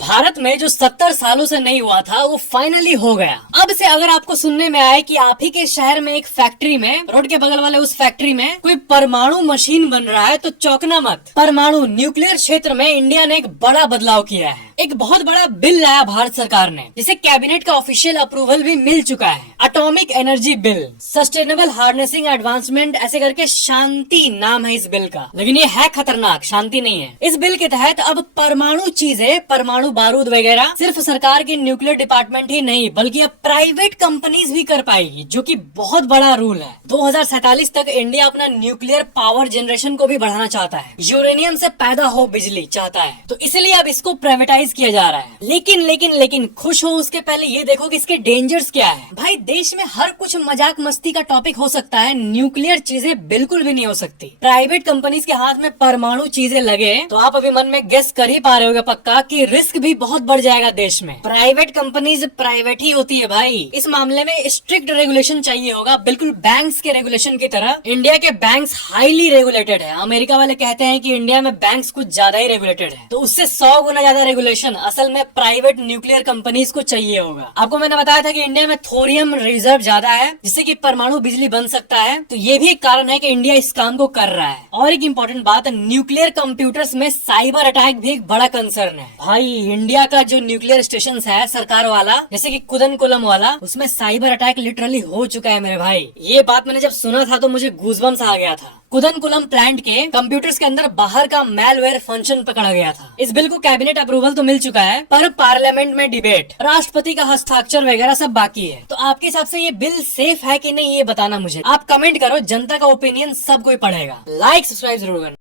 भारत में जो 70 सालों से नहीं हुआ था वो फाइनली हो गया। अब से अगर आपको सुनने में आए कि आप ही के शहर में एक फैक्ट्री में, रोड के बगल वाले उस फैक्ट्री में कोई परमाणु मशीन बन रहा है, तो चौंकना मत। परमाणु न्यूक्लियर क्षेत्र में इंडिया ने एक बड़ा बदलाव किया है। एक बहुत बड़ा बिल लाया भारत सरकार ने, जिसे कैबिनेट का ऑफिशियल अप्रूवल भी मिल चुका है। Atomic energy bill, sustainable harnessing advancement ऐसे करके शांति नाम है इस बिल का, लेकिन ये है खतरनाक, शांति नहीं है। इस बिल के तहत अब परमाणु चीजें, परमाणु बारूद वगैरह सिर्फ सरकार की न्यूक्लियर डिपार्टमेंट ही नहीं बल्कि अब प्राइवेट कंपनीज भी कर पाएगी, जो कि बहुत बड़ा रूल है। 2047 तक इंडिया अपना न्यूक्लियर पावर जनरेशन को भी बढ़ाना चाहता है, यूरेनियम से पैदा हो बिजली चाहता है, तो इसलिए अब इसको प्राइवेटाइज किया जा रहा है। लेकिन खुश हो उसके पहले ये देखो कि इसके डेंजर्स क्या है। भाई देश में हर कुछ मजाक मस्ती का टॉपिक हो सकता है, न्यूक्लियर चीजें बिल्कुल भी नहीं हो सकती। प्राइवेट कंपनीज के हाथ में परमाणु चीजें लगे तो आप अभी मन में गेस कर ही पा रहे होगे पक्का कि रिस्क भी बहुत बढ़ जाएगा देश में। प्राइवेट कंपनीज प्राइवेट ही होती है भाई। इस मामले में स्ट्रिक्ट रेगुलेशन चाहिए होगा, बिल्कुल बैंक्स के रेगुलेशन की तरह। इंडिया के बैंक्स हाईली रेगुलेटेड है। अमेरिका वाले कहते हैं कि इंडिया में बैंक्स कुछ ज्यादा ही रेगुलेटेड है, तो उससे 100 गुना ज्यादा रेगुलेशन असल में प्राइवेट न्यूक्लियर कंपनीज को चाहिए होगा। आपको मैंने बताया था कि इंडिया में थोरियम रिजर्व ज्यादा है, जिससे कि परमाणु बिजली बन सकता है, तो ये भी एक कारण है कि इंडिया इस काम को कर रहा है। और एक इम्पोर्टेंट बात, न्यूक्लियर कंप्यूटर्स में साइबर अटैक भी एक बड़ा कंसर्न है। भाई इंडिया का जो न्यूक्लियर स्टेशन है सरकार वाला, जैसे कि कुदनकुलम वाला, उसमें साइबर अटैक लिटरली हो चुका है मेरे भाई। ये बात मैंने जब सुना था तो मुझे गूजबम्स आ गया था। कुदनकुलम प्लांट के कंप्यूटर्स के अंदर बाहर का मैलवेयर फंक्शन पकड़ा गया था। इस बिल को कैबिनेट अप्रूवल तो मिल चुका है, पर पार्लियामेंट में डिबेट, राष्ट्रपति का हस्ताक्षर वगैरह सब बाकी है। तो आपके हिसाब से ये बिल सेफ है कि नहीं, ये बताना मुझे। आप कमेंट करो, जनता का ओपिनियन सब कोई पढ़ेगा। लाइक सब्सक्राइब जरूर करना।